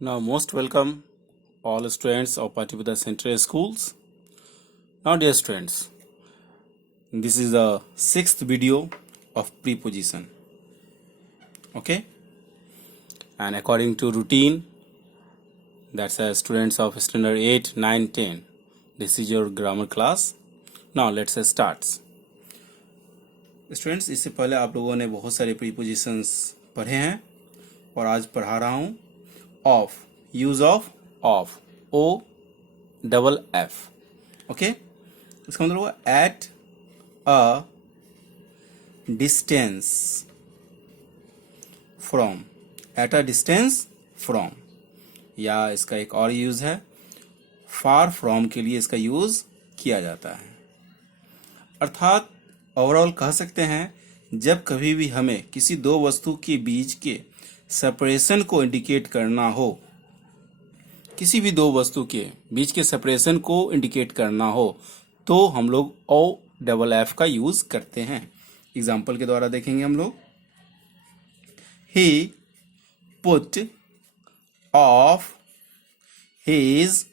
Now, most welcome all students of Patipata Central Schools. Now, dear students, this is the sixth video of preposition. Okay, and according to routine, that's students of standard 8, 9, 10. This is your grammar class. Now, let's start. Students, इससे पहले आप लोगों ने बहुत सारे prepositions पढ़े हैं और आज पढ़ा रहा हूँ of, use of O double F. Okay, इसका मतलब हुआ at a distance from, at a distance from, या इसका एक और यूज है फार फ्रॉम के लिए इसका यूज किया जाता है। अर्थात ओवरऑल कह सकते हैं जब कभी भी हमें किसी दो वस्तु के बीच के सेपरेशन को इंडिकेट करना हो, किसी भी दो वस्तु के बीच के सेपरेशन को इंडिकेट करना हो, तो हम लोग ओ डबल एफ का यूज करते हैं। एग्जाम्पल के द्वारा देखेंगे हम लोग। ही पुट ऑफ हिज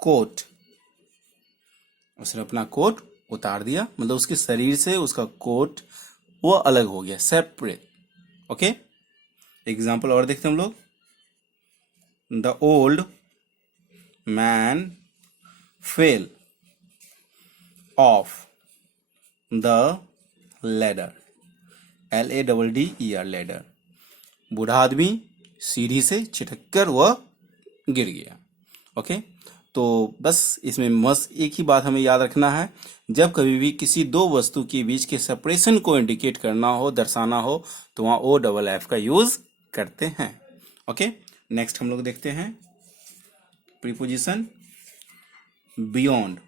कोट, उसने अपना कोट उतार दिया, मतलब उसके शरीर से उसका कोट वो अलग हो गया, सेपरेट। ओके, एग्जाम्पल और देखते हैं हम लोग। The old man fell off the ladder, LADDER, ladder. बूढ़ा आदमी सीढ़ी से छिटक कर वह गिर गया। ओके, तो बस इसमें बस एक ही बात हमें याद रखना है, जब कभी भी किसी दो वस्तु के बीच के सेपरेशन को इंडिकेट करना हो, दर्शाना हो, तो वहां ओ डबल एफ का यूज करते हैं। ओके, नेक्स्ट हम लोग देखते हैं preposition beyond.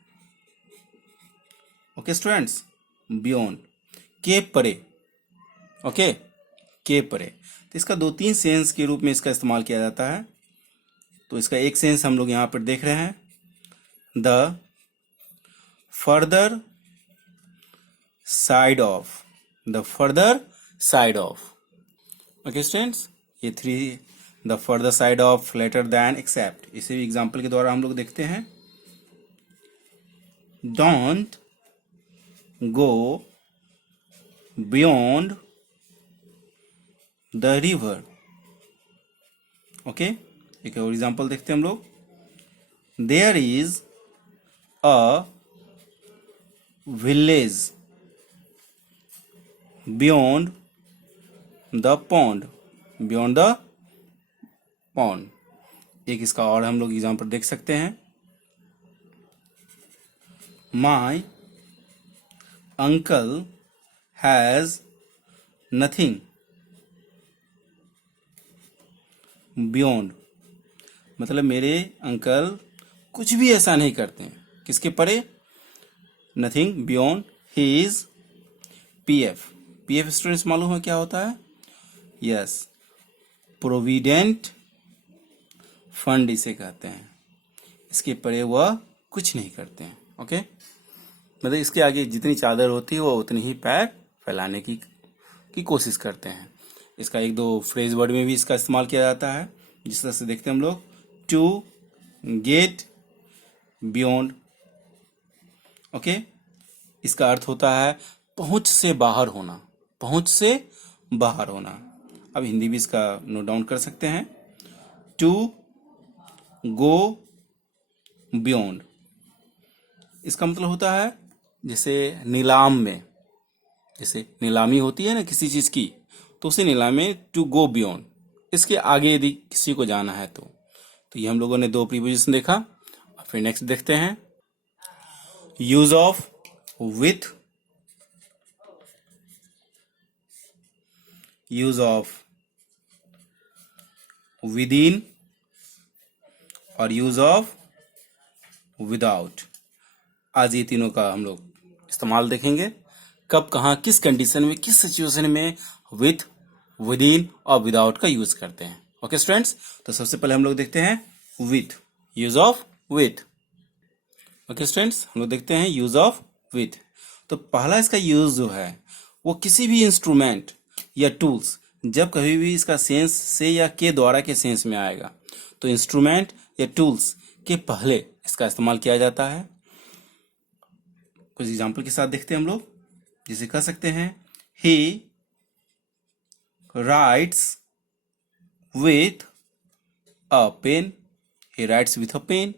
Okay students, beyond, के परे। ओके, के परे, तो इसका दो तीन सेंस के रूप में इसका इस्तेमाल किया जाता है। तो इसका एक सेंस हम लोग यहां पर देख रहे हैं, the further side of, the further side of. Okay students, ये three, the further side of, later then, except, इसे भी एग्जाम्पल के द्वारा हम लोग देखते हैं। Don't go beyond the river. Okay, एक और एग्जाम्पल देखते हैं हम लोग। There is a village beyond the pond, beyond the pond. एक इसका और हम लोग एग्जाम्पल देख सकते हैं। My uncle has nothing beyond, मतलब मेरे अंकल कुछ भी ऐसा नहीं करते हैं, किसके परे, nothing beyond his PF। PF students मालूम है क्या होता है? यस, प्रोविडेंट फंड इसे कहते हैं। इसके परे वह कुछ नहीं करते हैं। ओके, मतलब इसके आगे जितनी चादर होती है वो उतनी ही पैर फैलाने की कोशिश करते हैं। इसका एक दो फ्रेज वर्ड में भी इसका इस्तेमाल किया जाता है, जिस तरह से देखते हैं हम लोग। To get beyond. ओके, इसका अर्थ होता है पहुंच से बाहर होना, पहुंच से बाहर होना। अब हिंदी भी इसका नोट डाउन कर सकते हैं। टू गो बियॉन्ड, इसका मतलब होता है जैसे नीलाम में, जैसे नीलामी होती है ना किसी चीज की, तो उसे नीलाम में टू गो बियॉन्ड, इसके आगे यदि किसी को जाना है तो ये हम लोगों ने दो प्रीपोजिशन देखा। फिर नेक्स्ट देखते हैं use of with, use of with in और यूज ऑफ विदाउट। आज ये तीनों का हम लोग इस्तेमाल देखेंगे, कब कहाँ किस कंडीशन में किस सिचुएशन में विथ, विद इन और विदाउट का यूज करते हैं। ओके स्टूडेंट्स, तो सबसे पहले हम लोग देखते हैं with, use of with. Okay students, हम लोग देखते हैं यूज ऑफ विथ। तो पहला इसका यूज जो है वो किसी भी इंस्ट्रूमेंट या टूल्स जब कभी भी इसका सेंस से या के द्वारा के सेंस में आएगा तो इंस्ट्रूमेंट या टूल्स के पहले इसका इस्तेमाल किया जाता है। कुछ एग्जाम्पल के साथ देखते हैं हम लोग, जिसे कह सकते हैं he writes with a pen. He writes with a pen.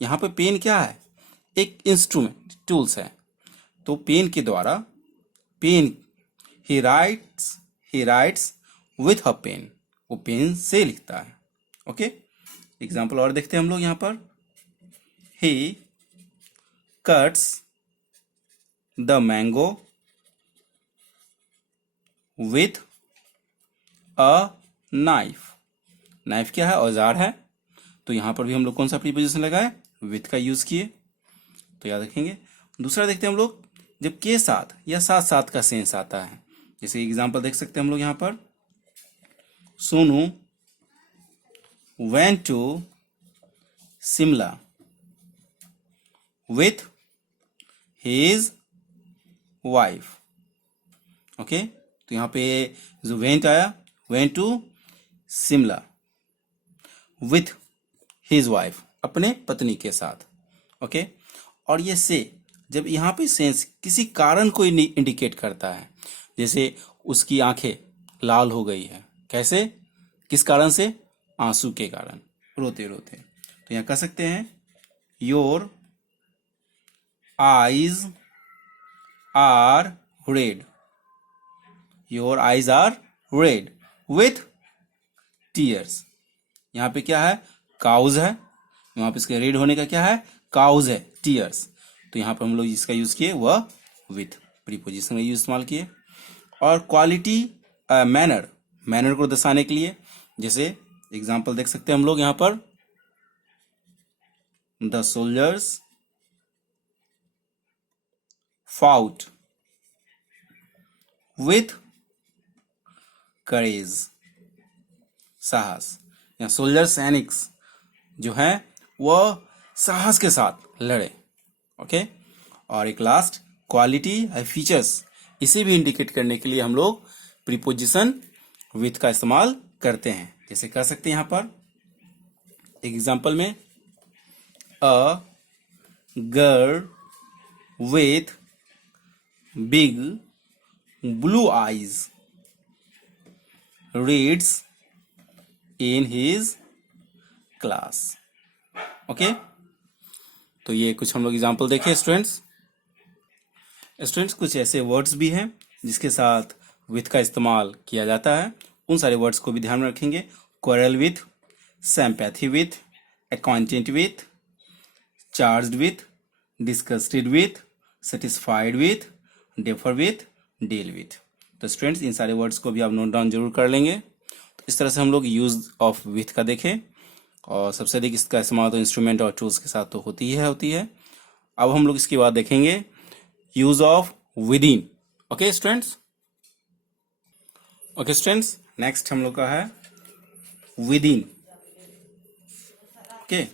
यहाँ पे पेन क्या है? एक इंस्ट्रूमेंट, टूल्स है। तो पेन के द्वारा, pen, he writes with a pen, वो पेन से लिखता है। ओके, एग्जाम्पल और देखते हैं हम लोग यहाँ पर। ही cuts the mango with a knife. Knife क्या है? औजार है। तो यहाँ पर भी हम लोग कौन सा प्रीपोजिशन लगाए? विथ का यूज किए, तो याद रखेंगे। दूसरा देखते हैं हम लोग, जब के साथ या साथ साथ का सेंस आता है, जैसे एग्जाम्पल देख सकते हैं हम लोग यहाँ पर। Sonu went to Shimla with his wife। Okay, तो यहाँ पे जो वेंट आया, went to Shimla with his wife, अपने पत्नी के साथ। ओके, और ये से जब यहाँ पे सेंस किसी कारण को इंडिकेट करता है, जैसे उसकी आंखें लाल हो गई है, कैसे, किस कारण से? आंसू के कारण, रोते रोते। तो यहाँ कह सकते हैं your eyes are red. Your eyes are red with tears. यहाँ पे क्या है? काउज है। यहाँ पे इसके रेड होने का क्या है? काउज है, टीयर्स। तो यहाँ पर हम लोग जिसका यूज किए वह विथ प्रीपोजिशन का यूज इस्तेमाल किए। और क्वालिटी, मैनर को दर्शाने के लिए, जैसे एग्जाम्पल देख सकते हैं हम लोग यहाँ पर। द सोल्जर्स फाउट विथ करेज। साहस, या सोल्जर, सैनिक्स जो हैं वह साहस के साथ लड़े। ओके, और एक लास्ट क्वालिटी है, फीचर्स, इसे भी इंडिकेट करने के लिए हम लोग प्रीपोजिशन विथ का इस्तेमाल करते हैं। जैसे कह सकते हैं यहाँ पर एक एग्जाम्पल में, a girl with big blue eyes reads in his class. Okay, तो ये कुछ हम लोग एग्जाम्पल देखे स्टूडेंट्स। कुछ ऐसे वर्ड्स भी हैं जिसके साथ विथ का इस्तेमाल किया जाता है, उन सारे वर्ड्स को भी ध्यान में रखेंगे। Quarrel with, sympathy with, acquainted with, charged with, disgusted with, satisfied with, differ with, deal with। तो स्टूडेंट्स इन सारे वर्ड्स को भी आप नोट डाउन जरूर कर लेंगे। तो इस तरह से हम लोग यूज ऑफ विथ का देखें, और सबसे अधिक इसका इस्तेमाल तो इंस्ट्रूमेंट और टूल्स के साथ तो होती है। अब हम लोग इसके बाद देखेंगे use of with in. Okay students, next हम लोग का है विद इन। ओके,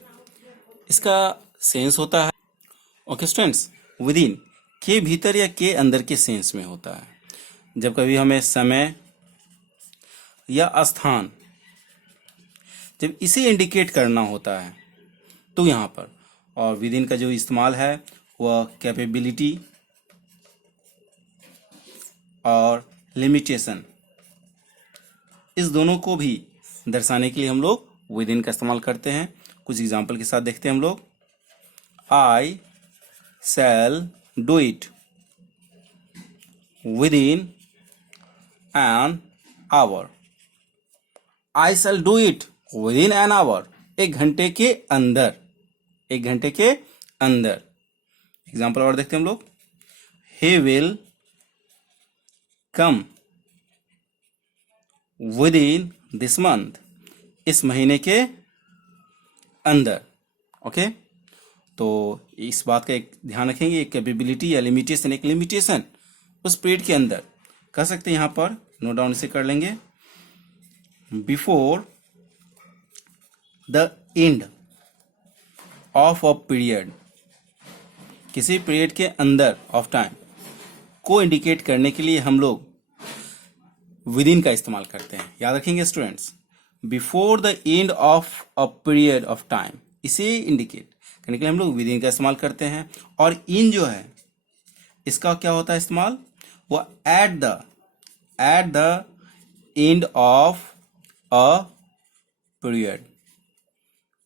इसका सेंस होता है, ओके स्टूडेंट्स, विद इन के भीतर या के अंदर के सेंस में होता है। जब कभी हमें समय या स्थान, जब इसे इंडिकेट करना होता है तो यहाँ पर, और विद इन का जो इस्तेमाल है वह कैपेबिलिटी और लिमिटेशन, इस दोनों को भी दर्शाने के लिए हम लोग विद इन का इस्तेमाल करते हैं। कुछ एग्जाम्पल के साथ देखते हैं हम लोग। I shall do it within an hour. I shall do it within an hour, 1 घंटे के अंदर, 1 घंटे के अंदर। एग्जाम्पल और देखते हैं हम लोग। He will come with in this month, इस महीने के अंदर। ओके, तो इस बात का एक ध्यान रखेंगे, एक कैपेबिलिटी या लिमिटेशन, एक लिमिटेशन उस पीरियड के अंदर कह सकते हैं। यहाँ पर नोट डाउन इसे कर लेंगे। Before the end of a period, किसी पीरियड के अंदर ऑफ टाइम को इंडिकेट करने के लिए हम लोग विद इन का इस्तेमाल करते हैं। याद रखेंगे students, before the end of a period of time, इसे इंडिकेट करने के लिए हम लोग विद इन का इस्तेमाल करते हैं। और इन जो है इसका क्या होता है इस्तेमाल, वो at the end of a period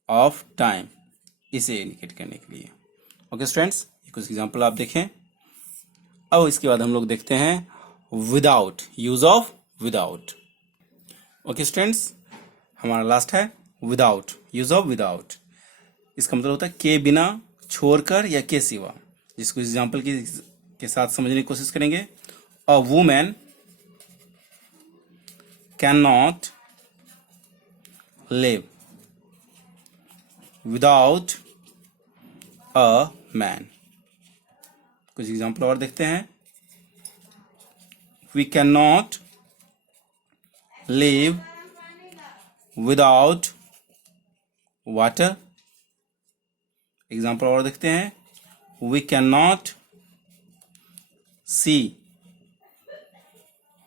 of time, इसे इंडिकेट करने के लिए। ओके स्टूडेंट्स, कुछ एग्जांपल आप देखें। अब इसके बाद हम लोग देखते हैं without, use of without. Okay students, हमारा लास्ट है विदाउट, यूज ऑफ विदाउट। इसका मतलब होता है के बिना, छोड़कर या के सिवा। जिसको एग्जांपल के साथ समझने की कोशिश करेंगे। A woman can not live without a man. कुछ एग्जांपल और देखते हैं। We can not live without water. Example और देखते हैं। We can not see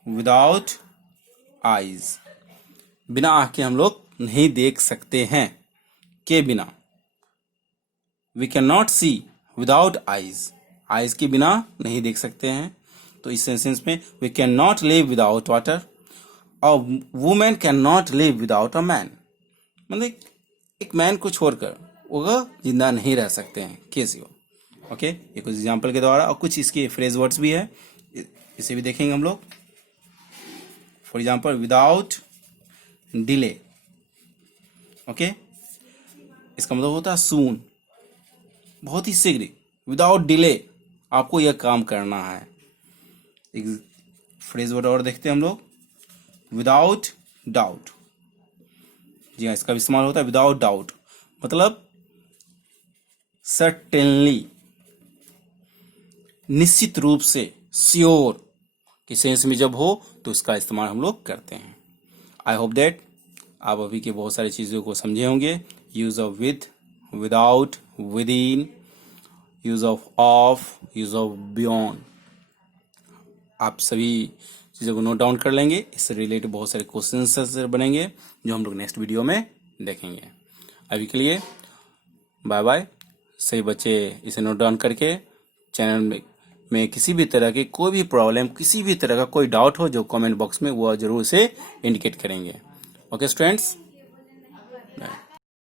without eyes. बिना आंख के हम लोग नहीं देख सकते हैं, के बिना। We can not see without eyes, eyes के बिना नहीं देख सकते हैं। तो इस सेंटेंस में we can not live without water. और woman can not live without a man, मतलब एक मैन को छोड़कर वो जिंदा नहीं रह सकते हैं, कैसे हो। ओके, ये कुछ एग्जांपल के द्वारा। और कुछ इसके फ्रेज वर्ड्स भी है, इसे भी देखेंगे हम लोग। For example without delay. Okay, इसका मतलब होता है सून, बहुत ही शीघ्र, विदाउट डिले आपको यह काम करना है। एक फ्रेज वर्ड और देखते हैं हम लोग, विदाउट डाउट। जी हाँ, इसका भी इस्तेमाल होता है विदाउट डाउट, मतलब सर्टेनली, निश्चित रूप से, श्योर के सेंस में जब हो तो इसका इस्तेमाल हम लोग करते हैं। आई होप दैट आप अभी के बहुत सारी चीज़ों को समझे होंगे। Use of with, without, with in, use of, use of beyond. आप सभी चीज़ों को नोट डाउन कर लेंगे। इससे रिलेटेड बहुत सारे क्वेश्चंस बनेंगे जो हम लोग नेक्स्ट वीडियो में देखेंगे। अभी के लिए बाय बाय। सही बच्चे इसे नोट डाउन करके चैनल में किसी भी तरह की कोई भी प्रॉब्लम, किसी भी तरह का कोई डाउट हो जो कमेंट बॉक्स में, वो जरूर से इंडिकेट करेंगे। Okay students, bye.